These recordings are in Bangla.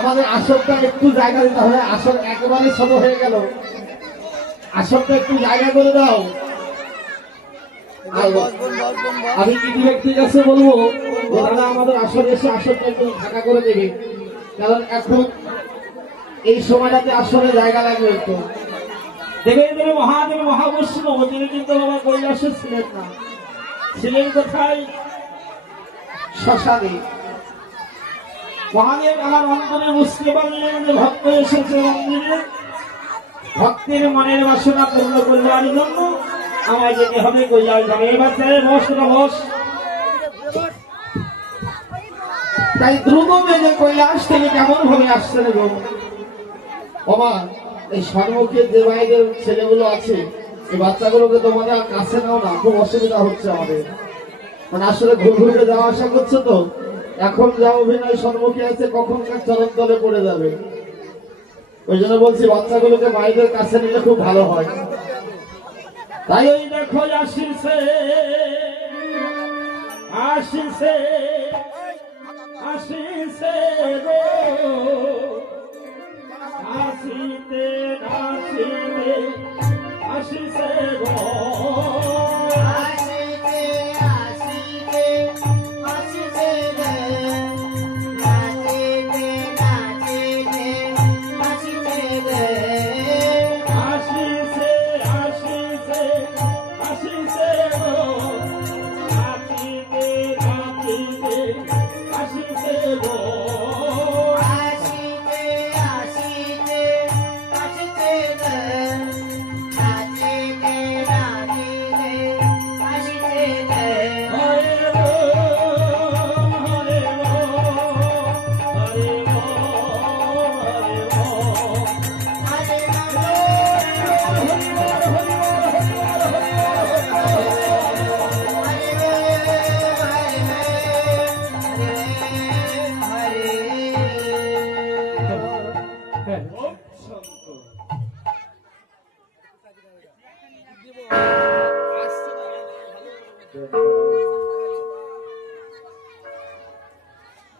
আমাদের আসরটা একটু জায়গা দিতে হবে। আসর একেবারে ছোট হয়ে গেল। আসরটা একটু জায়গা করে দাও। আমি কিছু ব্যক্তির কাছে বলব দাদা আমাদের আসর এসে আসরটা একটু ফাঁকা করে দেবে। কারণ এখন এই সময়টাতে আসলে জায়গা লাগবে একটু। দেখে এদের মহাদেব, মহাবৈষ্ণব, তিনি কিন্তু বাবা কৈলাসে ছিলেন না। ছিলেন কোথায়? শ্মশানে। মহাদেব আমার অন্তরে বুঝতে পারলেন যে ভক্ত এসেছে ভক্তের মনের বাসনা পূর্ণ করবার জন্য আমায় যেতে হবে কৈলাস যাবে এবার ছেলে বস বস। তাই দ্রুত বেগে কৈলাস থেকে কেমন ভাবে আসছে রে গো? বাবা, এই সর্বক্ষের যে বাইরের ছেলেগুলো আছে, এই বাচ্চাগুলোকে তোমাদের কাছে নাও না, খুব অসুবিধা হচ্ছে আমাদের। মানে আসলে ঘুর ঘুরে যাওয়া আসা করছে তো? এখন যা অভিনয় সম্মুখে আছে কখন কখনকার চরণ তলে পড়ে যাবে। ওই জন্য বলছি, বাচ্চাগুলোকে মায়েদের কাছে নিলে খুব ভালো হয়। তাই ওই দেখো, আসিছে আসিছে আসিছে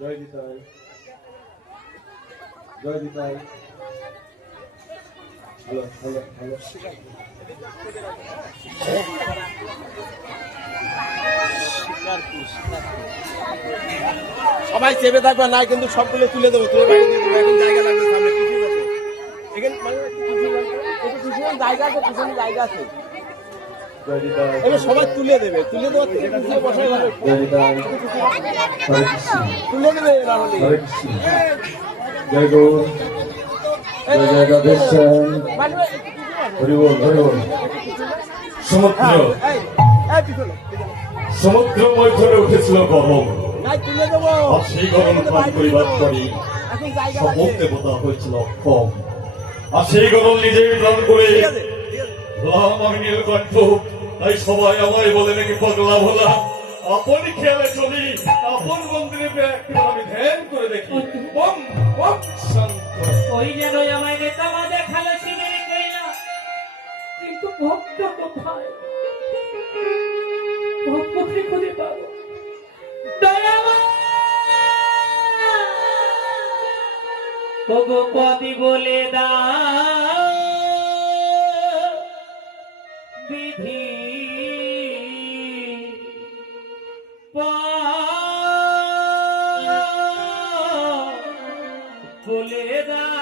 জয় জয় সবাই চেপে থাকবে না কিন্তু সবগুলো তুলে দেবো। তুলে এখন জায়গা লাগবে সামনে কিছু বসে এখানে মানে জায়গা আছে পিছনে জায়গা আছে। এবার সবাই তুলে দেবে তুলে দেওয়ার থেকে বসাই ভালো তুলে দেবে হলে। জয় গৌর জয় বল সমুদ্র। পিছনে। সমুদ্র মৈথনে উঠেছিল গরম সেই গরম পান করিবার পরে এখন জায়গা সব লাগবে দেবতা হয়েছিল কম আর সেই গরম নিজেই প্রাণ করে রাম আমি নীলকণ্ঠ তাই সবাই আমায় বলে নাকি পাগলা ভোলা? আপন খেয়ালে চলি আপন মন্দিরে আমি ধ্যান করে দেখি। বম বম ওই যেন আমায় নেতামা দেখাল শিবের কইলা কিন্তু ভক্ত কোথায়? ভক্ত খুঁজে পাবো? ভগপতি বলে দা বিধি বলে দা